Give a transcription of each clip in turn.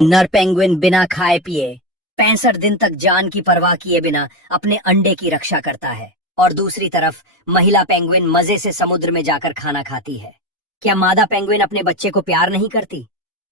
नर पेंगुइन बिना खाए पिए 65 दिन तक जान की परवाह किए बिना अपने अंडे की रक्षा करता है और दूसरी तरफ महिला पेंगुइन मजे से समुद्र में जाकर खाना खाती है। क्या मादा पेंगुइन अपने बच्चे को प्यार नहीं करती?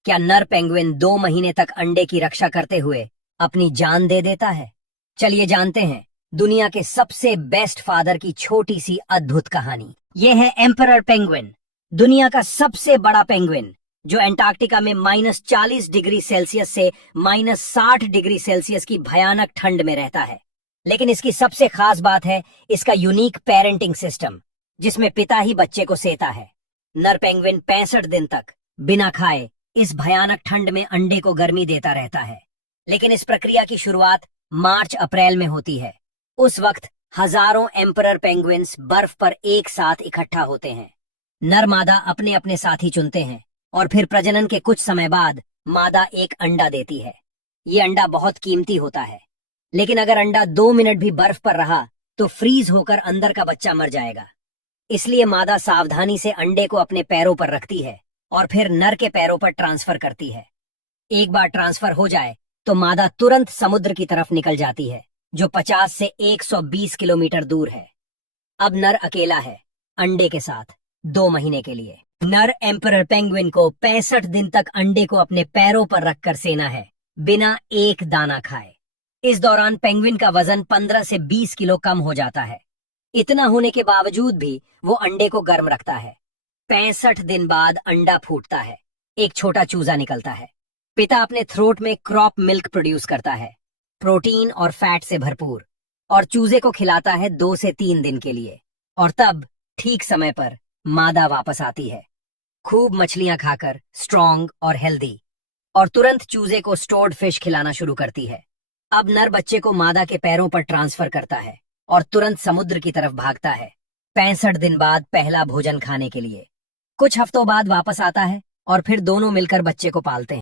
क्या नर पेंगुइन 2 महीने तक अंडे की रक्षा करते हुए अपनी जान दे देता है? चलिए जानते हैं दुनिया के सबसे बेस्ट फादर की छोटी सी अद्भुत कहानी। यह है एम्परर पेंगुइन, दुनिया का सबसे बड़ा पेंगुइन, जो एंटार्क्टिका में -40 डिग्री सेल्सियस से -60 डिग्री सेल्सियस की भयानक ठंड में रहता है। लेकिन इसकी सबसे खास बात है इसका यूनिक पेरेंटिंग सिस्टम, जिसमें पिता ही बच्चे को सेता है। नर पेंगुइन 65 दिन तक बिना खाए इस भयानक ठंड में अंडे को गर्मी देता रहता है। लेकिन इस प्रक्रिया की शुरुआत मार्च अप्रैल में होती है। उस वक्त हजारों एम्परर पेंगुइन्स बर्फ पर एक साथ इकट्ठा होते हैं। नर मादा अपने अपने साथी चुनते हैं और फिर प्रजनन के कुछ समय बाद मादा एक अंडा देती है। ये अंडा बहुत कीमती होता है, लेकिन अगर अंडा 2 मिनट भी बर्फ पर रहा तो फ्रीज होकर अंदर का बच्चा मर जाएगा। इसलिए मादा सावधानी से अंडे को अपने पैरों पर रखती है और फिर नर के पैरों पर ट्रांसफर करती है। एक बार ट्रांसफर हो जाए तो मादा तुरंत समुद्र की तरफ निकल जाती है, जो 50 से 120 किलोमीटर दूर है। अब नर अकेला है, अंडे के साथ 2 महीने के लिए। नर एम्परर पेंगुइन को 65 दिन तक अंडे को अपने पैरों पर रखकर सेना है, बिना एक दाना खाए। इस दौरान पेंगुइन का वजन 15 से 20 किलो कम हो जाता है। इतना होने के बावजूद भी वो अंडे को गर्म रखता है। 65 दिन बाद अंडा फूटता है, एक छोटा चूजा निकलता है। पिता अपने थ्रोट में क्रॉप मिल्क प्रोड्यूस करता है, प्रोटीन और फैट से भरपूर, और चूजे को खिलाता है 2 से 3 दिन के लिए। और तब ठीक समय पर मादा वापस आती है, खूब मछलियां खाकर, स्ट्रॉन्ग और हेल्दी, और तुरंत चूजे को स्टोर्ड फिश खिलाना शुरू करती है। अब नर बच्चे को मादा के पैरों पर ट्रांसफर करता है और तुरंत समुद्र की तरफ भागता है, 65 दिन बाद पहला भोजन खाने के लिए। कुछ हफ्तों बाद वापस आता है और फिर दोनों मिलकर बच्चे को पालते हैं।